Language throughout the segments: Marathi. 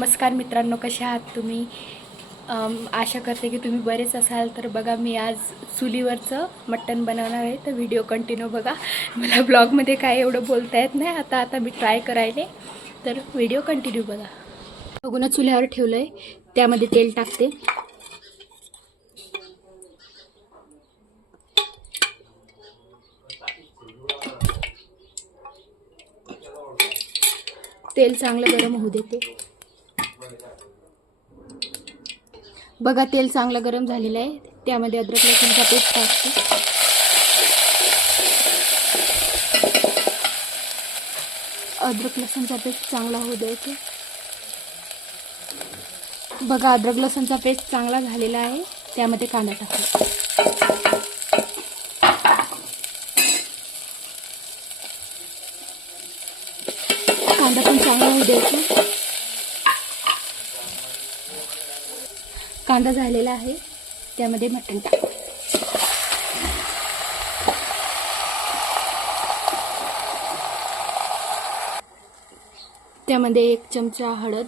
नमस्कार मित्रांनो, कसे आहात तुम्ही? आशा करते की तुम्ही बरेच असाल. तर बघा, मी आज चुलीवरचं मटण बनवणार आहे. तर व्हिडिओ कंटिन्यू बघा. मला ब्लॉगमध्ये काय एवढं बोलता येत नाही. आता मी ट्राय करायले, तर व्हिडिओ कंटिन्यू बघा. बघून चुल्यावर ठेवलं आहे, त्यामध्ये तेल टाकते. तेल चांगलं गरम होऊ देते. बघा, तेल चांगलं गरम झालेलं आहे. त्यामध्ये अद्रक लसूणचा पेस्ट टाकते. अद्रक लसूणचा पेस्ट चांगला होऊ द्यायचा. बघा, अद्रक लसूणचा पेस्ट चांगला झालेला आहे. त्यामध्ये कांदा टाकते. कांदा पण चांगला होऊ द्यायचा. कांदा झालेला आहे, त्यामध्ये मटण टाक. त्यामध्ये 1 चमचा हळद,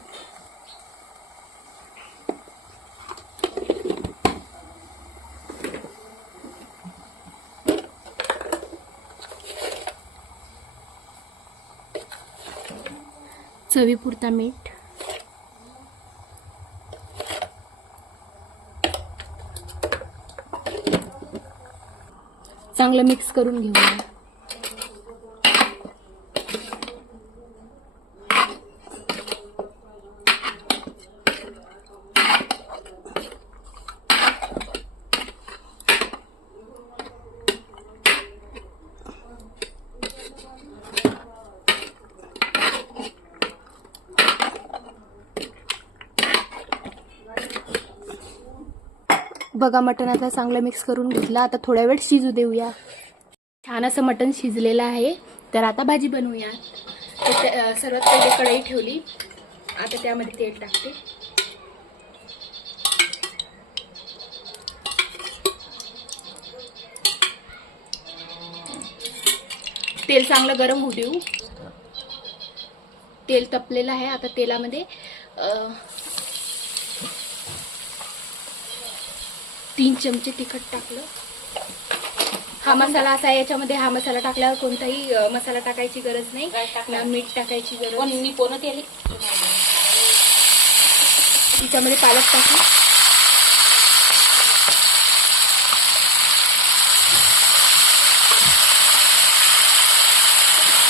चवीपुरता मीठ, चांगलं मिक्स करून घेऊया. बघा, मटण आता चांगलं मिक्स करून घेतलं. आता थोड्या वेळ शिजू देऊया. छान असं मटण शिजलेलं आहे. तर आता भाजी बनवूया. तर सर्वात पहिले कढई ठेवली. आता त्यामध्ये तेल टाकते. तेल चांगलं गरम होऊ देऊ. तेल तपलेलं आहे. आता तेलामध्ये 3 चमचे तिखट टाकलं. हा मसाला असा आहे, याच्यामध्ये हा मसाला टाकल्यावर कोणताही मसाला टाकायची गरज नाही, ना मीठ टाकायची गरज. तिच्यामध्ये पालक टाकू.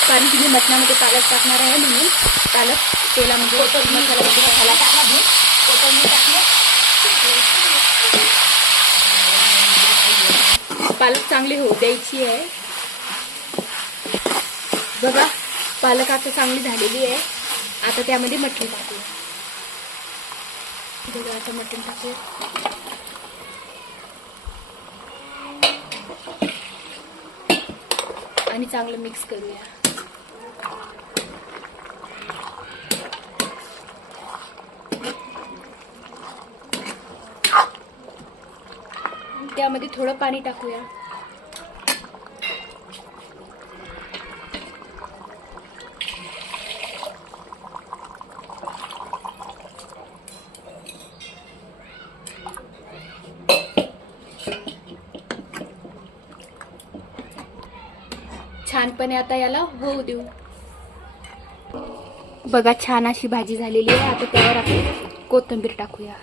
कारण की मी मटणामध्ये पालक टाकणार आहे, म्हणून पालक तेलामध्ये मसाला टाकला. पालक चांगली होऊ द्यायची आहे. बघा, पालक आता चांगली झालेली आहे. आता त्यामध्ये मटण टाकूया. बघा, आता मटण टाकूया. आणि चांगलं मिक्स करूया. त्यामध्ये थोडं पाणी टाकूया. छानपणे आता याला होऊ देऊ. बघा, छान अशी भाजी झालेली आहे. आता त्यावर आपण कोथिंबीर टाकूया.